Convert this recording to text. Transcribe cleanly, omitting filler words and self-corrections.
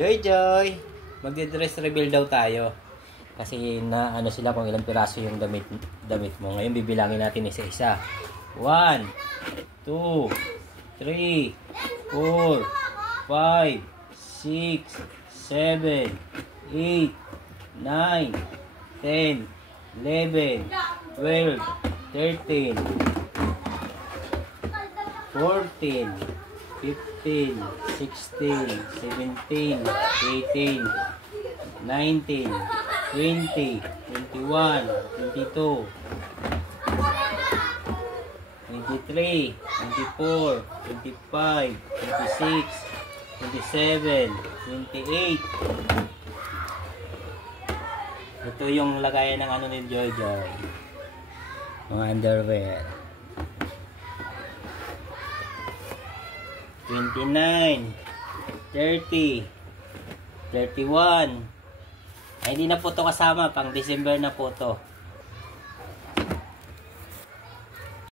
Joy Joy, magde-dress reveal daw tayo. Kasi na ano sila kung ilang piraso yung damit mo. Ngayon bibilangin natin isa-isa. 1 2 3 4 5 6 7 8 9 10 11 12 13 14 15 16 17 18 19 20 21 22 23 24 25 26 27 28. Ito yung lagayan ng ano ni Joy Joy, mga underwear. 29 30 31. Ay, hindi na po ito kasama, pang December na po ito.